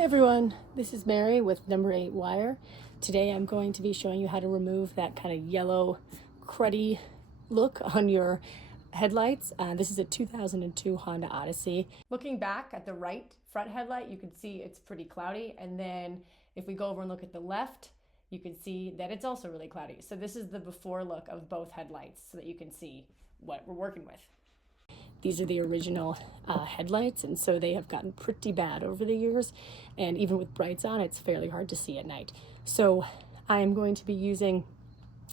Hey everyone, this is Mary with number 8 wire. Today I'm going to be showing you how to remove that kind of yellow cruddy look on your headlights. This is a 2002 Honda Odyssey. Looking back at the right front headlight, you can see it's pretty cloudy, and then if we go over and look at the left, you can see that it's also really cloudy. So this is the before look of both headlights so that you can see what we're working with. These are the original headlights, and so they have gotten pretty bad over the years, and even with brights on, it's fairly hard to see at night. So I'm going to be using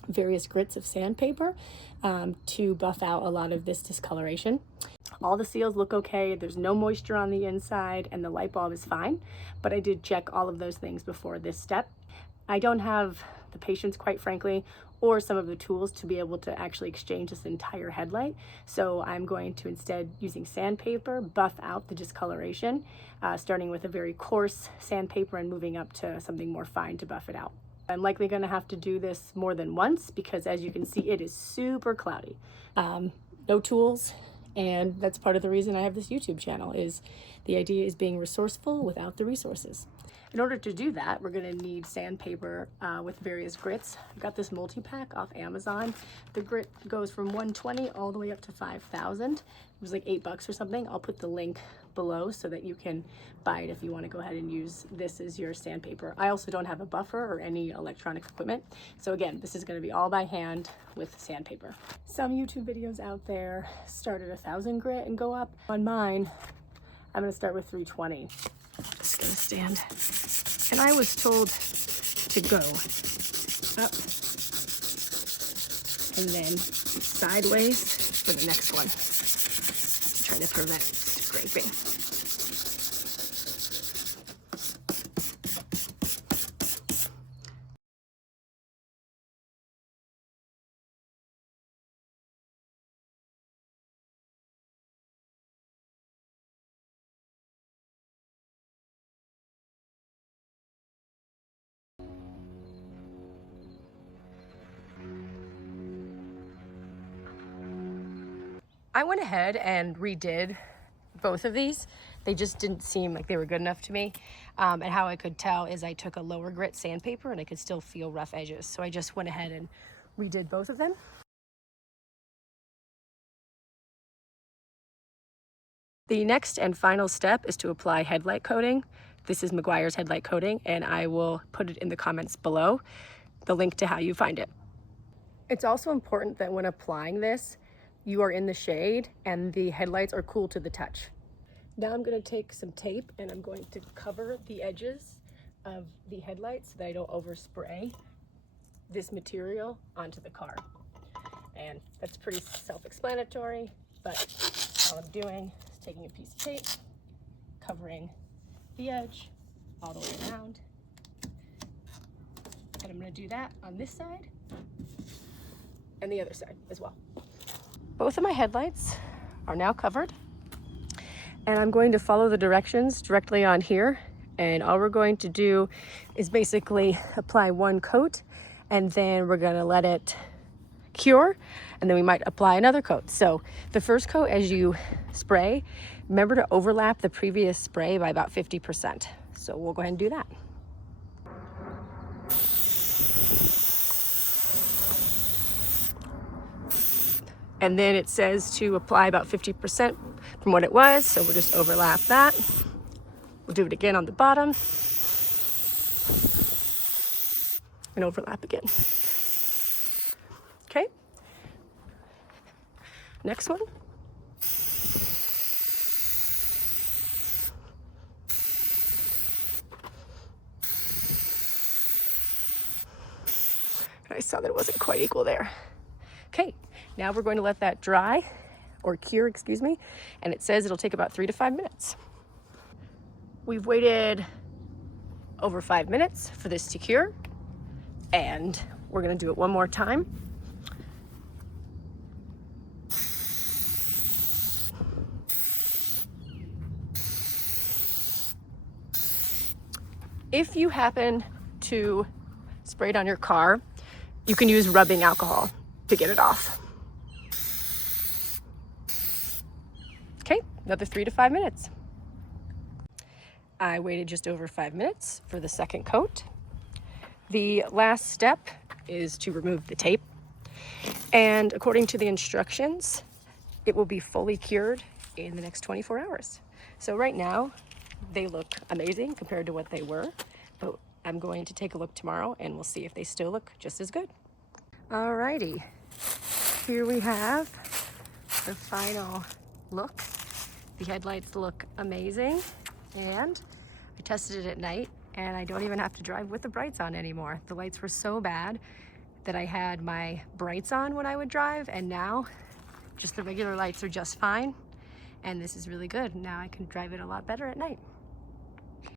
various grits of sandpaper to buff out a lot of this discoloration. All the seals look okay, there's no moisture on the inside, and the light bulb is fine, but I did check all of those things before this step. I don't have the patience, quite frankly, or some of the tools to be able to actually exchange this entire headlight. So I'm going to instead, using sandpaper, buff out the discoloration, starting with a very coarse sandpaper and moving up to something more fine to buff it out. I'm likely going to have to do this more than once because, as you can see, it is super cloudy. No tools, and that's part of the reason I have this YouTube channel. Is the idea is being resourceful without the resources. In order to do that, we're going to need sandpaper with various grits. I got this multi-pack off Amazon. The grit goes from 120 all the way up to 5,000. It was like $8 or something. I'll put the link below so that you can buy it if you want to go ahead and use this as your sandpaper. I also don't have a buffer or any electronic equipment. So again, this is going to be all by hand with sandpaper. Some YouTube videos out there start at 1,000 grit and go up. On mine, I'm going to start with 320. This is going to stand. And I was told to go up and then sideways for the next one to try to prevent scraping. I went ahead and redid both of these. They just didn't seem like they were good enough to me. And how I could tell is I took a lower grit sandpaper and I could still feel rough edges. So I just went ahead and redid both of them. The next and final step is to apply headlight coating. This is Meguiar's headlight coating, and I will put it in the comments below, the link to how you find it. It's also important that when applying this, you are in the shade and the headlights are cool to the touch. Now I'm going to take some tape and I'm going to cover the edges of the headlights so that I don't overspray this material onto the car. And that's pretty self-explanatory, but all I'm doing is taking a piece of tape, covering the edge all the way around. And I'm going to do that on this side and the other side as well. Both of my headlights are now covered, and I'm going to follow the directions directly on here, and all we're going to do is basically apply one coat, and then we're going to let it cure, and then we might apply another coat. So the first coat, as you spray, remember to overlap the previous spray by about 50%. So we'll go ahead and do that. And then it says to apply about 50% from what it was, so we'll just overlap that. We'll do it again on the bottom and overlap again. Okay. Next one. I saw that it wasn't quite equal there. Okay, now we're going to let that dry, or cure, excuse me, and it says it'll take about 3 to 5 minutes. We've waited over 5 minutes for this to cure, and we're going to do it one more time. If you happen to spray it on your car, you can use rubbing alcohol to get it off. Okay, another 3 to 5 minutes. I waited just over 5 minutes for the second coat. The last step is to remove the tape. And according to the instructions, it will be fully cured in the next 24 hours. So right now, they look amazing compared to what they were, but I'm going to take a look tomorrow and we'll see if they still look just as good. Alrighty, here we have the final look. The headlights look amazing, and I tested it at night and I don't even have to drive with the brights on anymore. The lights were so bad that I had my brights on when I would drive, and now just the regular lights are just fine. And this is really good. Now I can drive it a lot better at night.